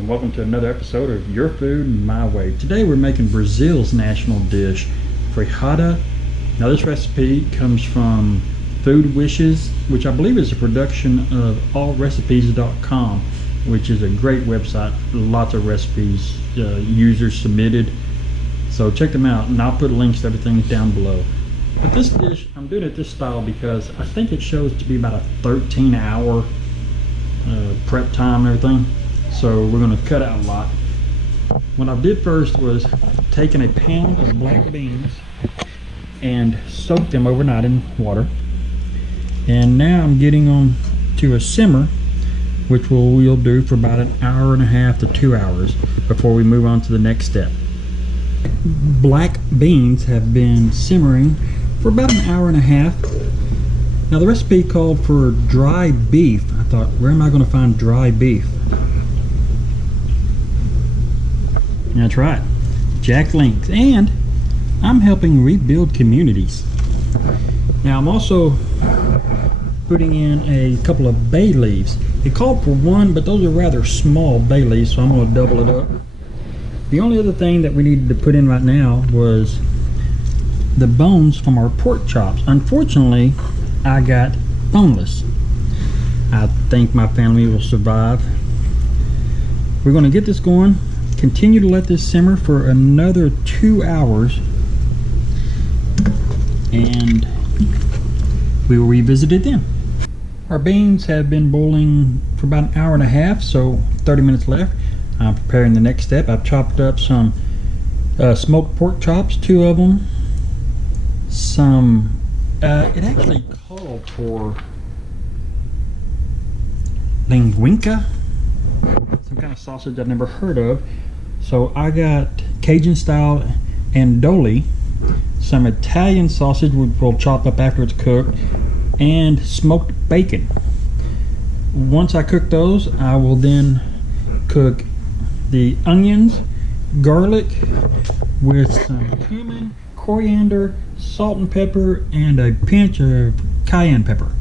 and welcome to another episode of Your Food My Way. Today we're making Brazil's national dish, Feijoada. Now this recipe comes from Food Wishes, which I believe is a production of allrecipes.com, which is a great website. Lots of recipes users submitted, so check them out, and I'll put links to everything down below. But this dish, I'm doing it this style because I think it shows to be about a 13-hour prep time and everything, so we're going to cut out a lot. What I did first was taking a pound of black beans and soak them overnight in water, and now I'm getting them to a simmer, which we'll do for about an hour and a half to 2 hours before we move on to the next step. Black beans have been simmering for about an hour and a half. Now the recipe called for dry beef. I thought, where am I going to find dry beef? That's right, Jack Links. And I'm helping rebuild communities. Now I'm also putting in a couple of bay leaves. It called for one, but those are rather small bay leaves, so I'm going to double it up. The only other thing that we needed to put in right now was the bones from our pork chops. Unfortunately, I got boneless. I think my family will survive. We're going to get this going, continue to let this simmer for another 2 hours, and we will revisit it then. Our beans have been boiling for about an hour and a half, so 30 minutes left. I'm preparing the next step. I've chopped up some smoked pork chops, 2 of them. Some, it actually called for linguiça, some kind of sausage I've never heard of. So I got Cajun style andouille, some Italian sausage which we'll chop up after it's cooked, and smoked bacon. Once I cook those, I will then cook the onions, garlic with some cumin, coriander, salt and pepper, and a pinch of cayenne pepper.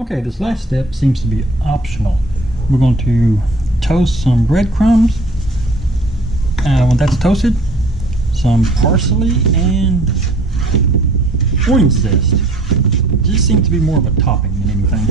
Okay, this last step seems to be optional. We're going to toast some breadcrumbs. When that's toasted, some parsley and orange zest. Just seems to be more of a topping than anything.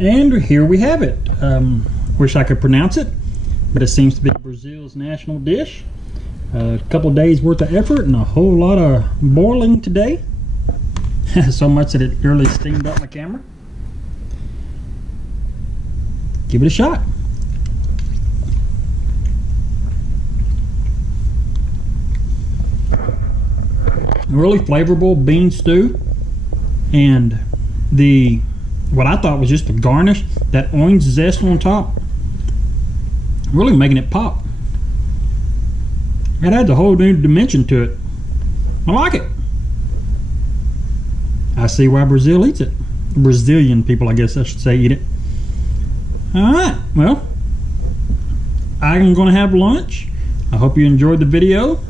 And here we have it. Wish I could pronounce it, but it seems to be Brazil's national dish. A couple days worth of effort and a whole lot of boiling today. So much that it nearly steamed up my camera. Give it a shot. Really flavorful bean stew, and what I thought was just a garnish, that orange zest on top, really making it pop. It adds a whole new dimension to it. I like it. I see why Brazil eats it. Brazilian people, I guess I should say, eat it. Alright, well, I'm going to have lunch. I hope you enjoyed the video.